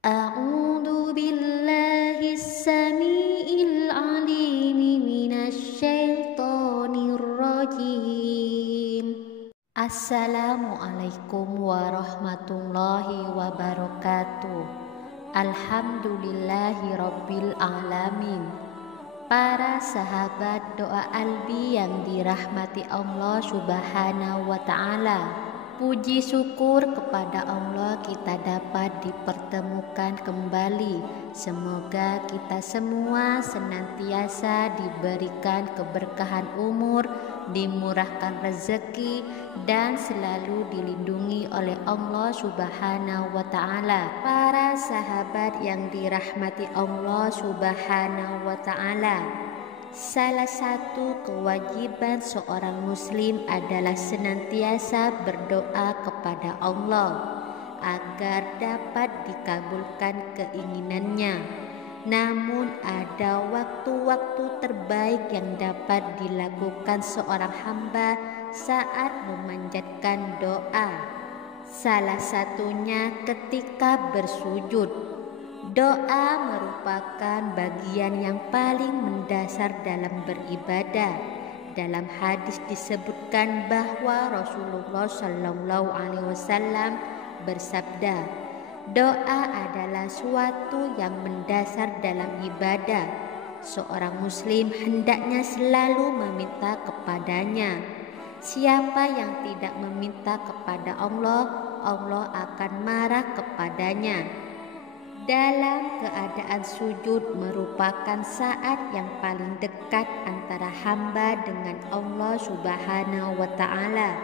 أعوذ بالله السميع العليم من الشيطان الرجيم. Assalamualaikum warahmatullahi wabarakatuh. Alhamdulillahi rabbil alamin. Para sahabat doa Albi yang dirahmati Allah subhanahu wa ta'ala, puji syukur kepada Allah kita dapat dipertemukan kembali. Semoga kita semua senantiasa diberikan keberkahan umur, dimurahkan rezeki, dan selalu dilindungi oleh Allah subhanahu wa ta'ala. Para sahabat yang dirahmati Allah subhanahu wa ta'ala, salah satu kewajiban seorang muslim adalah senantiasa berdoa kepada Allah agar dapat dikabulkan keinginannya. Namun ada waktu-waktu terbaik yang dapat dilakukan seorang hamba saat memanjatkan doa. Salah satunya ketika bersujud. Doa merupakan bagian yang paling mendasar dalam beribadah. Dalam hadis disebutkan bahwa Rasulullah Shallallahu Alaihi Wasallam bersabda, doa adalah suatu yang mendasar dalam ibadah. Seorang muslim hendaknya selalu meminta kepadanya. Siapa yang tidak meminta kepada Allah, Allah akan marah kepadanya. Dalam keadaan sujud merupakan saat yang paling dekat antara hamba dengan Allah subhanahu wa ta'ala.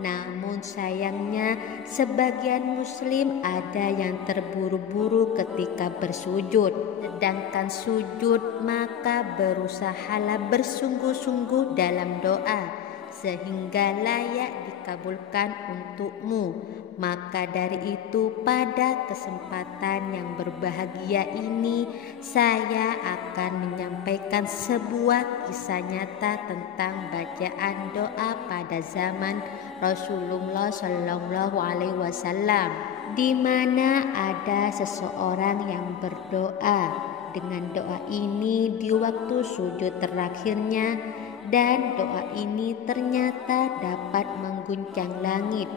Namun sayangnya sebagian muslim ada yang terburu-buru ketika bersujud. Sedangkan sujud maka berusahalah bersungguh-sungguh dalam doa sehingga layak dikabulkan untukmu. Maka dari itu pada kesempatan yang berbahagia ini saya akan menyampaikan sebuah kisah nyata tentang bacaan doa pada zaman Rasulullah Shallallahu Alaihi Wasallam, di mana ada seseorang yang berdoa dengan doa ini di waktu sujud terakhirnya, dan doa ini ternyata dapat mengguncang langit.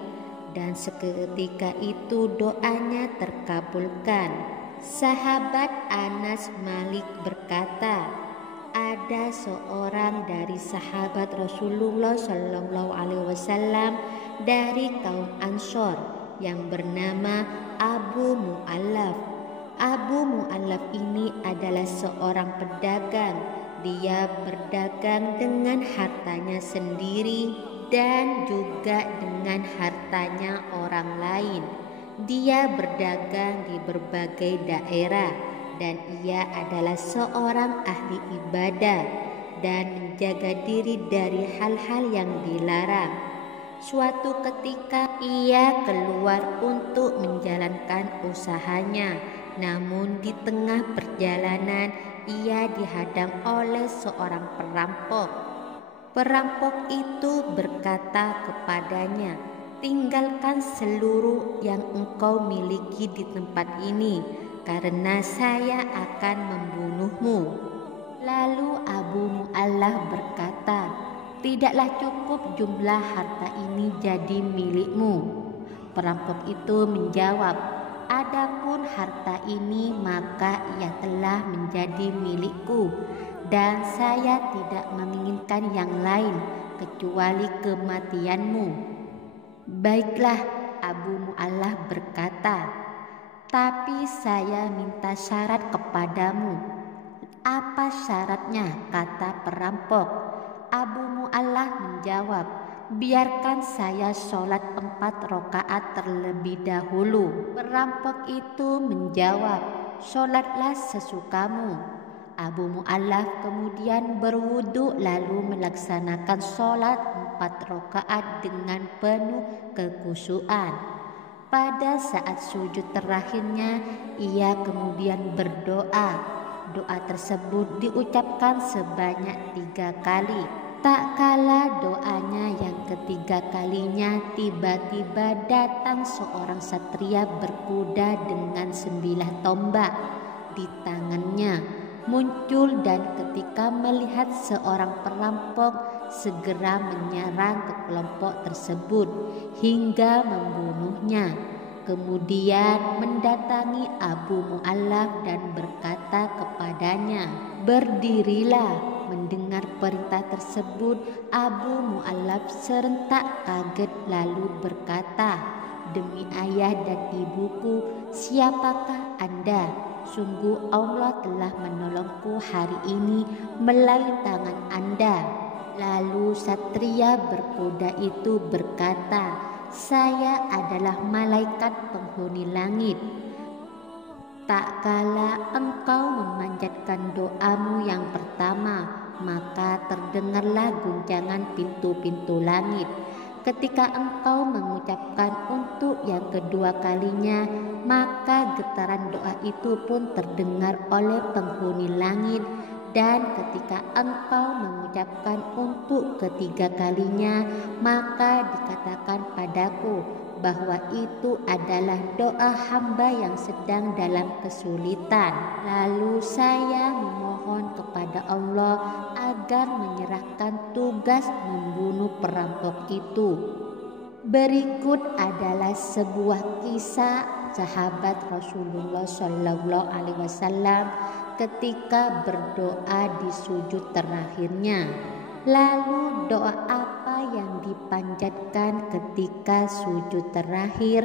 Dan seketika itu doanya terkabulkan. Sahabat Anas Malik berkata, ada seorang dari sahabat Rasulullah Shallallahu Alaihi Wasallam dari kaum Ansor yang bernama Abu Mu'allaf. Abu Mu'allaf ini adalah seorang pedagang. Dia berdagang dengan hartanya sendiri dan juga dengan hartanya orang lain. Dia berdagang di berbagai daerah dan ia adalah seorang ahli ibadah dan menjaga diri dari hal-hal yang dilarang. Suatu ketika ia keluar untuk menjalankan usahanya, namun di tengah perjalanan ia dihadang oleh seorang perampok. Perampok itu berkata kepadanya, tinggalkan seluruh yang engkau miliki di tempat ini, karena saya akan membunuhmu. Lalu Abu Mu'allaf berkata, tidaklah cukup jumlah harta ini jadi milikmu. Perampok itu menjawab, adapun harta ini maka ia telah menjadi milikku, dan saya tidak menginginkan yang lain kecuali kematianmu. Baiklah, Abu Mu'allaf berkata, tapi saya minta syarat kepadamu. Apa syaratnya? Kata perampok. Abu Mu'allaf menjawab, biarkan saya sholat 4 rakaat terlebih dahulu. Perampok itu menjawab, sholatlah sesukamu. Abu Mu'allaf kemudian berwudu lalu melaksanakan sholat 4 rakaat dengan penuh kekhusyuan. Pada saat sujud terakhirnya ia kemudian berdoa. Doa tersebut diucapkan sebanyak 3 kali. Tak kala doanya yang ketiga kalinya, tiba-tiba datang seorang satria berkuda dengan 9 tombak di tangannya muncul, dan ketika melihat seorang perampok segera menyerang ke kelompok tersebut hingga membunuhnya. Kemudian mendatangi Abu Mu'allaf dan berkata kepadanya, "Berdirilah." Mendengar perintah tersebut, Abu Mu'allaf serentak kaget lalu berkata, "Demi ayah dan ibuku, siapakah Anda? Sungguh Allah telah menolongku hari ini melalui tangan Anda." Lalu satria berkuda itu berkata, "Saya adalah malaikat penghuni langit. Tak kala engkau memanjatkan doamu yang pertama, maka terdengarlah guncangan pintu-pintu langit. Ketika engkau mengucapkan untuk yang kedua kalinya, maka getaran doa itu pun terdengar oleh penghuni langit. Dan ketika engkau mengucapkan untuk ketiga kalinya, maka dikatakan padaku bahwa itu adalah doa hamba yang sedang dalam kesulitan. Lalu saya memohon kepada Allah agar menyerahkan tugas membunuh perampok itu." Berikut adalah sebuah kisah sahabat Rasulullah Shallallahu Alaihi Wasallam ketika berdoa di sujud terakhirnya. Lalu doa apa yang dipanjatkan ketika sujud terakhir?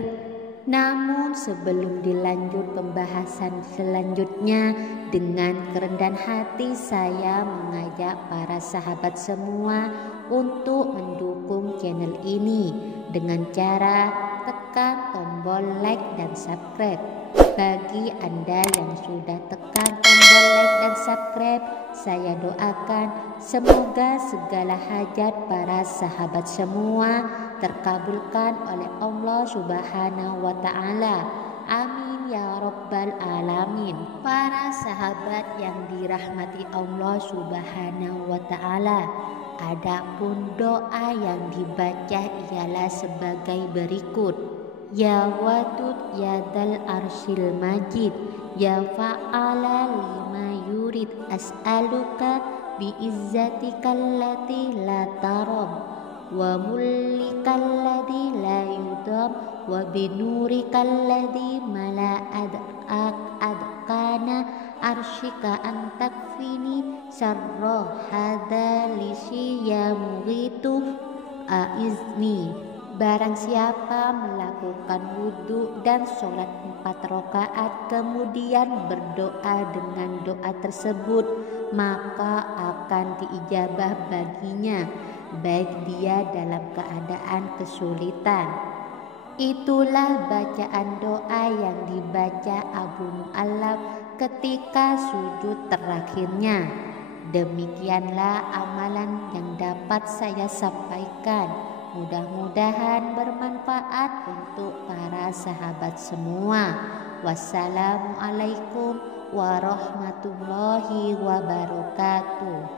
Namun sebelum dilanjut pembahasan selanjutnya, dengan kerendahan hati saya mengajak para sahabat semua untuk mendukung channel ini dengan cara tekan tombol like dan subscribe. Bagi Anda yang sudah tekan tombol like dan subscribe, saya doakan semoga segala hajat para sahabat semua terkabulkan oleh Allah Subhanahu wa Ta'ala. Amin ya Rabbal Alamin. Para sahabat yang dirahmati Allah Subhanahu wa Ta'ala, adapun doa yang dibaca ialah sebagai berikut. Ya Wadud ya Dzal Arsyil Majid, ya Fa'ala lima yurid, as'aluka biizzatikal lati la taram, wa mullikal ladzi la yudam, wa binurikal ladzi mala'ad adkana arsyika antakfini syarra hadza lisi ya mughitu aizni. Barang siapa melakukan wudhu dan sholat 4 rakaat kemudian berdoa dengan doa tersebut, maka akan diijabah baginya, baik dia dalam keadaan kesulitan. Itulah bacaan doa yang dibaca Abu Mu'allaf ketika sujud terakhirnya. Demikianlah amalan yang dapat saya sampaikan. Mudah-mudahan bermanfaat untuk para sahabat semua. Wassalamualaikum warahmatullahi wabarakatuh.